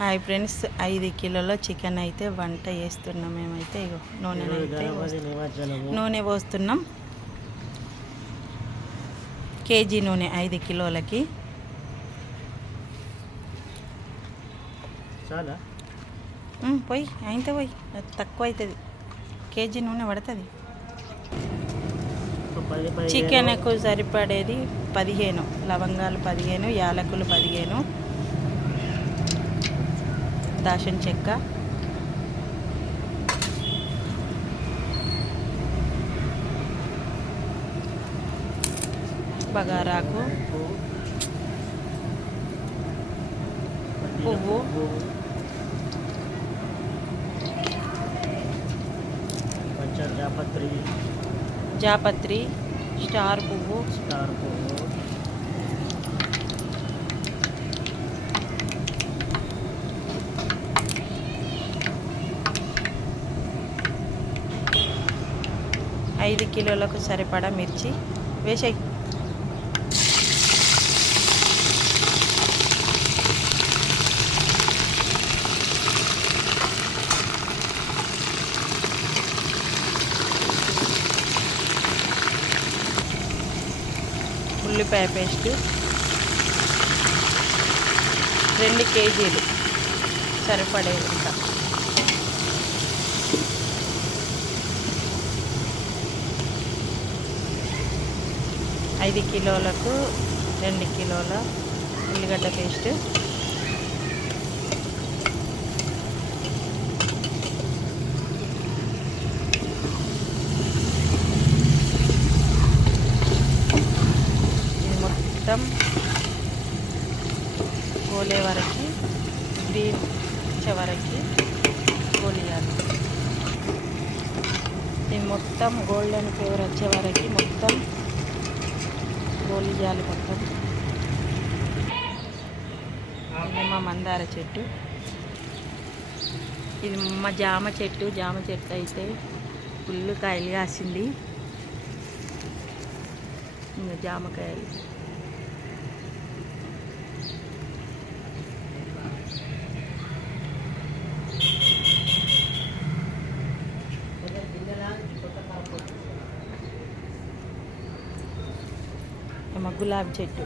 Hi friends, 5 కిలోల chicken అయితే వంట చేస్తున్నాం. మేమైతే నూనె పోస్తున్నాం. కేజీ నూనె 5 కిలోలకి. పోయి అయితే పోయి, తక్కువ అవుతుంది. కేజీ నూనె పడుతుంది. చికెన్కు సరిపడేది 15 లవంగాలు, 15 యాలకులు, 15 దాల్చిన చెక్క, బగారాకు, పువ్వు, జాపత్రి, స్టార్ పువ్వు, 5 కిలోలకు సరిపడా మిర్చి వేసాయి. ఉల్లిపాయ పేస్ట్ 2 కేజీలు సరిపడేంత. ఐదు కిలోలకు 2 కిలోల ఉల్లిగడ్డ పేస్ట్, మొత్తం గోలే వరకు, గ్రీన్ వచ్చే వరకు గోలియాలి. ఇది మొత్తం గోల్డెన్ ఫ్లేవర్ వచ్చే వరకు మొత్తం గోలియాలి. మొత్తం ఇది మా మందార చెట్టు, ఇది మా జామ చెట్టు. జామ చెట్టు అయితే ఫుల్ కాయలు కాసింది. ఇంకా జామకాయలు. మా గులాబీ చెట్టు.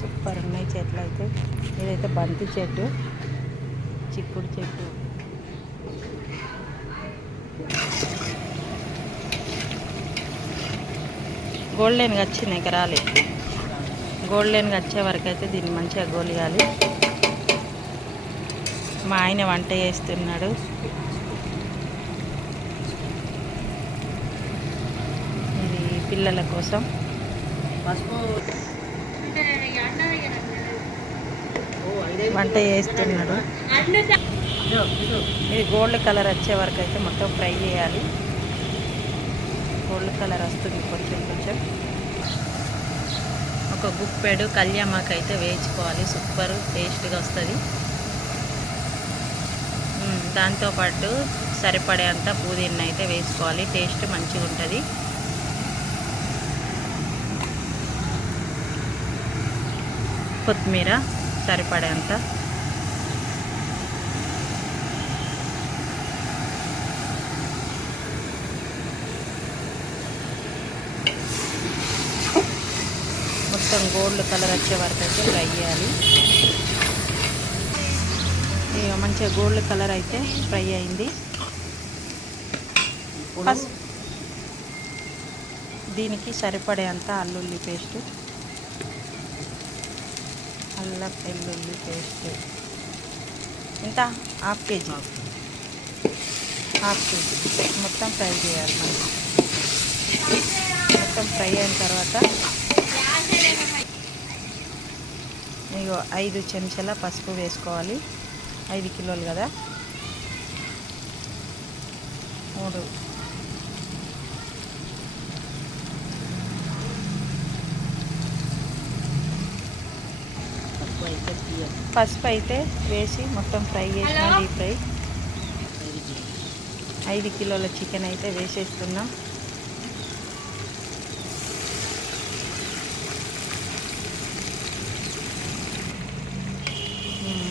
సూపర్ ఉన్నాయి చెట్లు అయితే. ఇదైతే బంతి చెట్టు, చిక్కుడు చెట్టు. గోల్డెన్గా వచ్చినాయి, ఇంకా రాలే. గోల్డెన్గా వచ్చే వరకు అయితే దీన్ని మంచిగా గోలియాలి. మా ఆయన వంట చేస్తున్నాడు. ఇది పిల్లల కోసం. వంట చేస్తున్నాడు. ఇది గోల్డ్ కలర్ వచ్చే వరకు అయితే మొత్తం ఫ్రై చేయాలి. గోల్డ్ కలర్ వస్తుంది కొంచెం కొంచెం. ఒక గుప్పెడు కళ్యామాకు అయితే వేయించుకోవాలి. సూపర్ టేస్ట్గా వస్తుంది. దాంతోపాటు సరిపడే అంత పుదీనా అయితే వేసుకోవాలి. టేస్ట్ మంచిగా ఉంటుంది. కొత్తిమీర సరిపడే అంత. మొత్తం గోల్డ్ కలర్ వచ్చే వరకు అయితే ఫ్రై చేయాలి. ఇక మంచిగా గోల్డ్ కలర్ అయితే ఫ్రై అయింది. దీనికి సరిపడే అంత అల్లుల్లి పేస్ట్, అల్లం వెల్లుల్లి పేస్ట్ ఇంత హాఫ్ కేజీ మొత్తం ఫ్రై చేయాలి. మొత్తం ఫ్రై అయిన తర్వాత ఇగో 5 చెంచాల పసుపు వేసుకోవాలి. 5 కిలోలు కదా. 3 పసుపు అయితే వేసి మొత్తం ఫ్రై చేసిన. డీప్ ఫ్రై 5 కిలోల చికెన్ అయితే వేసేస్తున్నాం.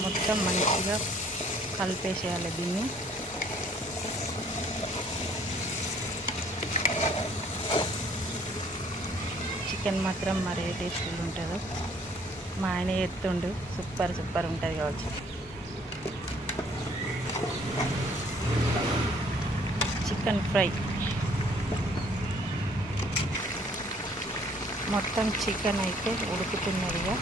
మొత్తం మంచిగా కలిపేసేయాలి దీన్ని. చికెన్ మాత్రం మరి ఏ టేస్టీగా ఉంటుందో. మా ఆయన ఎత్తుండు, సూపర్ ఉంటుంది కావచ్చు. చికెన్ ఫ్రై మొత్తం చికెన్ అయితే ఉడుకుతున్నదిగా.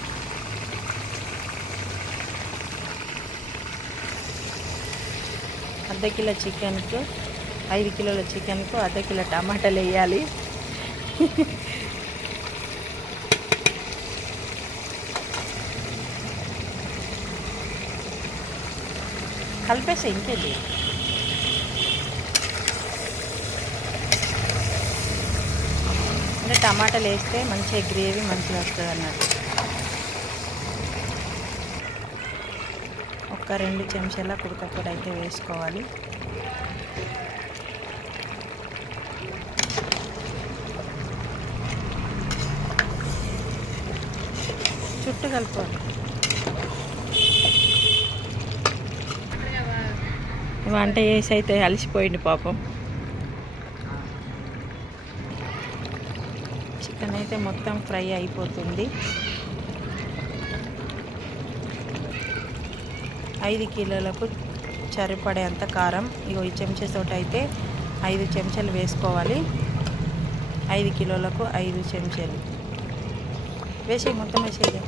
అర్ధ కిలో చికెన్కు 5 కిలోల చికెన్కు అర్ధ కిలో టమాటాలు వేయాలి. కలిపేసి ఇంకేది అంటే టమాటాలు వేస్తే మంచిగా గ్రేవీ మంచిగా వస్తుంది అన్నట్టు. ఒక 2 చెంచాల కుడకపొడి అయితే వేసుకోవాలి. చుట్టూ కలుపుకోవాలి. వంట చేసి అయితే అలసిపోయింది పాపం. చికెన్ అయితే మొత్తం ఫ్రై అయిపోతుంది. 5 కిలోలకు సరిపడేంత కారం. ఇగో ఈ చెంచాతోటి అయితే 5 చెంచాలు వేసుకోవాలి. 5 కిలోలకు 5 చెంచాలు వేసి మొత్తం వేసేది.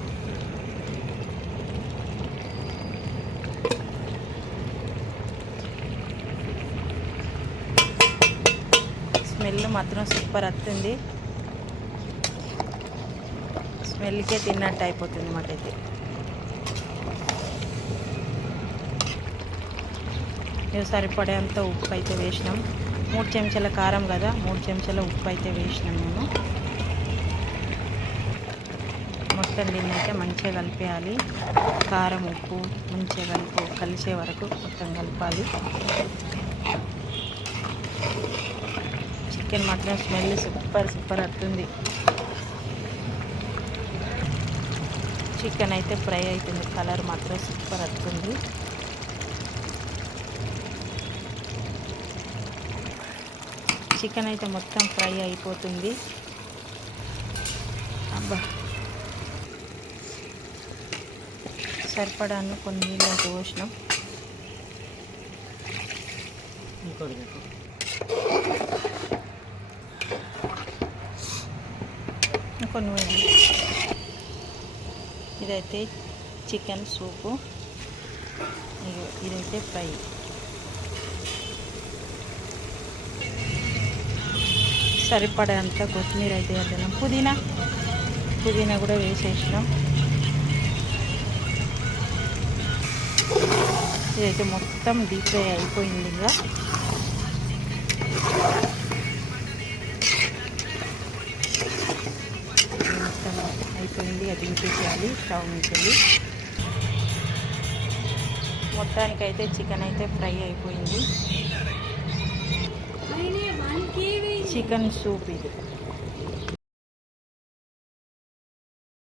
స్మెల్ మాత్రం సూపర్ వస్తుంది. స్మెల్కే తిన్నట్టు అయిపోతుంది మాకైతే. ఇవి సరిపడేంత ఉప్పు అయితే వేసినాం. 3 చెంచాల కారం కదా, 3 చెంచాల ఉప్పు అయితే వేసినాం మేము. మొత్తం దీన్ని అయితే మంచిగా కలిపేయాలి. కారం ఉప్పు మంచిగా కలిసే వరకు మొత్తం కలపాలి. చికెన్ మాత్రం స్మెల్ సూపర్ వస్తుంది. చికెన్ అయితే ఫ్రై అవుతుంది. కలర్ మాత్రం సూపర్ వస్తుంది. చికెన్ అయితే మొత్తం ఫ్రై అయిపోతుంది. అబ్బా సరిపడాను కొన్ని నీళ్ళు అయితే పోసినాం. కొన్ని ఇదైతే చికెన్ సూపు, ఇదైతే ఫ్రై. సరిపడేంత కొత్తిమీర అయితే వేద్దాం. పుదీనా కూడా వేసేసినాం. ఇదైతే మొత్తం డీప్ ఫ్రై అయిపోయింది. ఇంకా మొత్తం అయిపోయింది. అది దింపేసేయాలి స్టవ్ నుంచి వెళ్ళి. మొత్తానికైతే చికెన్ అయితే ఫ్రై అయిపోయింది. చికెన్ సూప్ ఇది.